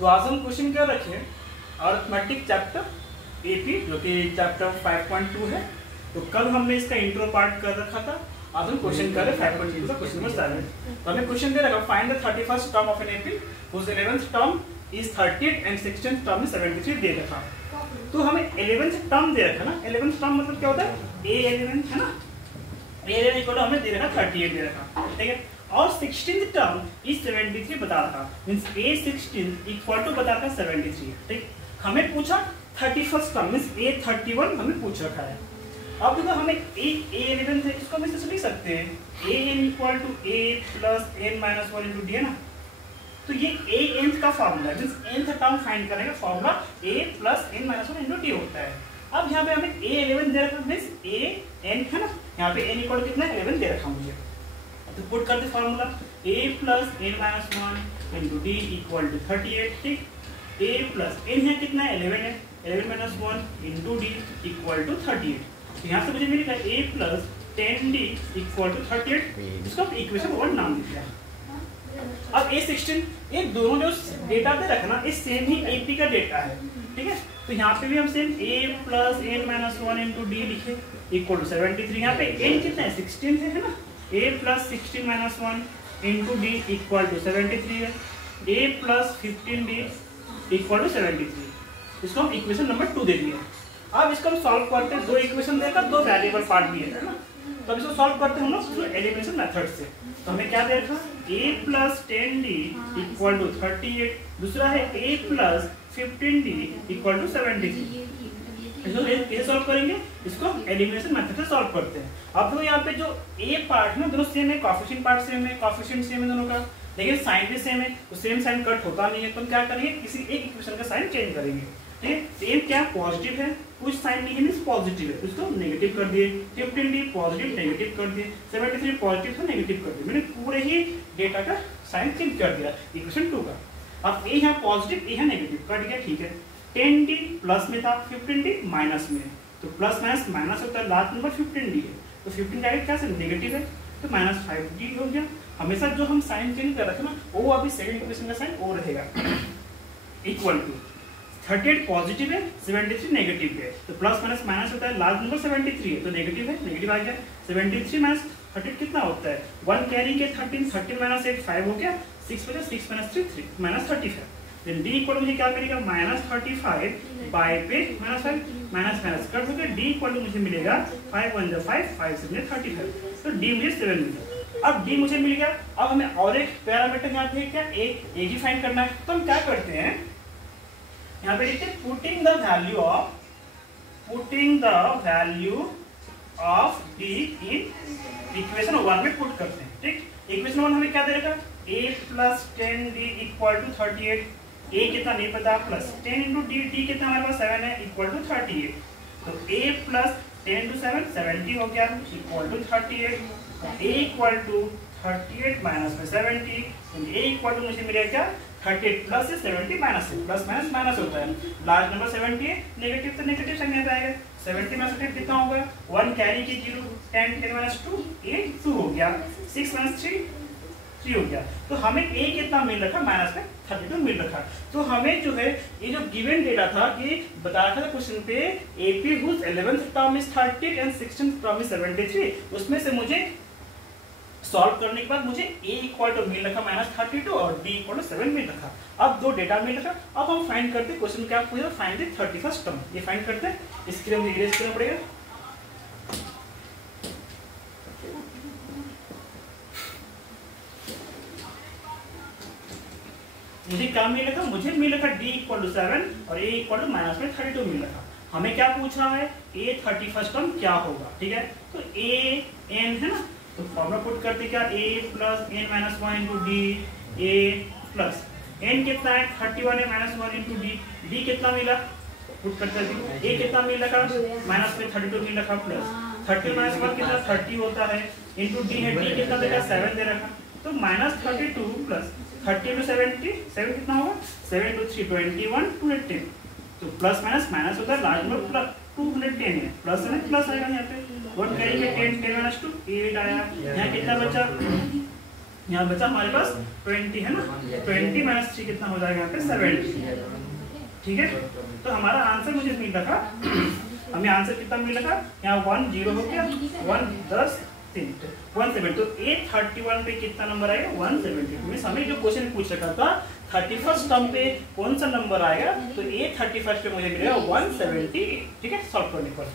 तो आज हम क्वेश्चन क्या रखे, अरिथमेटिक चैप्टर एपी जो कि चैप्टर 5.2 है। तो कल हमने इसका इंट्रो पार्ट कर रखा था, आज हम क्वेश्चन कर रहे 5.2 का क्वेश्चन नंबर 7। तो हमें क्वेश्चन दे रखा, find the 31st term of an AP whose 11th term is 38 and 16th term is 73 दे रखा। तो हमें 11th टर्म दे रखा ना, 11th टर्म मतलब क्या होता है, a11 है ना, a11 इक्वल हमें दे रखा 38 दे रखा, ठीक है। और 16th टर्म इज 73 बता रहा, मींस a16 इक्वल टू बता रहा 73, ठीक। हमें पूछा 31st टर्म मींस a31 हमें पूछ रखा है। अब देखो हमें a11 से इसको हम ऐसे लिख सकते हैं, an equal to a plus n minus 1 into D है ना। तो ये a nth का formula means nth term find करने का formula a plus n minus 1 into D होता है। अब यहाँ पे हमें a11 दे रखा मींस a n है ना, यहाँ पे n इक्वल कितना 11 दे रखा मुझे। तो पुट कर दे formula a plus n minus 1 into D equal to 38, ठीक। a प्लस n है कितना 11 है, 11 minus 1 into D equal to 38। तो यहाँ से मुझे मिलेगा a plus 10d equal to 38, इसको इक्वेशन 1 नाम दे दिया। अब a16 ये दोनों जो डेटा दे रखा ना, ये सेम ही AP का डेटा है, ठीक है। तो यहाँ पे भी हम same a plus n minus 1 into D लिखे इक्वल टू 73। यहाँ पे n कितना है 16 है ना, a plus 16 minus 1 into D equal to 73 है, a plus 15d equal to 73। इसको हम इक्वेशन नंबर 2 दे दिए। अब इसको हम सॉल्व करते हैं, दो इक्वेशन देकर दो वेरिएबल पार्ट दिए है ना। तो अब इसको सॉल्व करते हैं हम लोग एलिमिनेशन मेथड से। तो हमें क्या दे रखा, a plus 10d equal to 38, दूसरा है a plus 15d equal to 73। इसको कैसे सॉल्व करेंगे, इसको एलिमिनेशन मेथड से सॉल्व करते हैं। अब तो यहाँ पे जो a पार्ट है ना, दोनों सेम है, कोएफिशिएंट पार्ट सेम है, कोएफिशिएंट सेम है दोनों का, लेकिन साइन भी सेम है, तो सेम साइन कट होता नहीं है। तो हम क्या करेंगे, किसी एक इक्वेशन का साइन चेंज करेंगे, ठीक है। सेम क्या पॉजिटिव है, कुछ साइन नहीं है मींस पॉजिटिव है, उसको नेगेटिव कर दिए। 15d पॉजिटिव नेगेटिव कर दिए, 73 पॉजिटिव था नेगेटिव कर दिए। मैंने पूरे ही डेटा का साइन चेंज कर दिया इक्वेशन 2 का। अब a है पॉजिटिव, a है नेगेटिव, कट गया, ठीक है। 10d प्लस में था, 15d माइनस में, तो प्लस माइनस माइनस होता है, लास्ट नंबर 15d है, तो 15 डायरेक्ट क्या से नेगेटिव है, तो माइनस 5d हो गया। हमेशा जो हम साइन चेंज कर रखे ना, वो अभी सेकंड इक्वेशन का साइन वो रहेगा। इक्वल टू 38 पॉजिटिव है, 73 नेगेटिव है, तो प्लस माइनस माइनस होता है, लास्ट नंबर 73 है, तो नेगेटिव है, नेगेटिव आ गया। 73 माइनस 38 कितना होता है, 1 कैरी के 13, 13 माइनस 8 5 हो गया, 6 बचा, 6 minus 3 3 minus 35। Then d equal मुझे क्या मिलेगा, माइनस 35 बाय पे माइनस 5 माइनस माइनस कट हो गया, d इक्वल मुझे मिलेगा 5 1 जा 5 5 से 35, तो d मुझे 7 मिला। अब d मुझे मिल गया। अब हमें और एक पैरामीटर यहाँ पे क्या a ही फाइंड करना है। तो हम क्या करते हैं, यहाँ पे लिखते हैं putting the value of d in equation 1 में पुट करते हैं, ठीक। इक्वेशन 1 हमें क्या दे रखा, a plus 10d equal to 38, a कितना नहीं पता, प्लस 10 इंटू d कितना हमारे पास 7 है, इक्वल टू 38। तो a प्लस 10 टू 7 70 हो गया, equal to 38। a equal to 38 minus में 70, a इक्वल टू मुझे मिलेगा क्या, 38 प्लस से 70 माइनस से, प्लस माइनस माइनस होता है, लास्ट नंबर 70 है, नेगेटिव तो नेगेटिव साइन में आएगा। 70 माइनस 38 कितना होगा, 1 कैरी की 0, 10 10 माइनस 2 8 2 हो गया, 6 माइनस 3 3 हो गया। तो हमें a कितना मिल रखा, माइनस में 32 मिल रखा। तो हमें जो है ये जो गिवन डेटा था कि बता रखा था क्वेश्चन पे AP whose 11th term is 38 and 16th term is 73, उसमें से मुझे सॉल्व करने के बाद मुझे a इक्वल टू मिल रखा माइनस 32 और d इक्वल टू 7 मिल रखा। अब दो डेटा मिल रखा। अब हम फाइंड करते हैं, क्वेश्चन क्या पूछा, फाइंड द 31st टर्म, ये फाइंड करते हैं। इसके लिए मुझे इरेज करना पड़ेगा। मुझे क्या मिल रखा, मुझे मिल रखा d इक्वल टू 7 और a इक्वल टू माइनस में 32 मिल रखा। हमें क्या पूछा है, a 31st टर्म क्या होगा, ठीक है। तो a n है ना, तो फॉर्मूला पुट करते क्या, a plus n minus 1 into D, a plus n कितना है 31 है माइनस 1 इंटू डी, d कितना मिला, पुट करते हैं a कितना मिल रखा, माइनस में 32 मिल रखा, प्लस 30 माइनस 1 कितना 30 होता है, इंटू d है, d कितना देगा 7 दे रखा, तो माइनस 32 प्लस 30 टू 70 7 कितना होगा, 7 टू 3 21 210, तो प्लस माइनस माइनस होता है, लार्ज नंबर प्लस 210 है, प्लस है प्लस आएगा यहाँ पे, 1 करेंगे 10 10 माइनस 2 8 आया, यहाँ कितना बचा यहाँ बचा हमारे पास 20 है ना, 20 माइनस 3 कितना हो जाएगा यहाँ पे 70। ठीक है, तो हमारा आंसर मुझे मिल रखा, हमें आंसर कितना मिल रखा, यहाँ 1 0 हो गया, 1 10 3 170। तो A31 पे कितना नंबर आएगा 170। मींस हमें जो क्वेश्चन पूछ रखा था 31st टर्म पे कौन सा नंबर आएगा, तो A31 पे मुझे मिलेगा 178। ठीक है, सॉल्व करने पर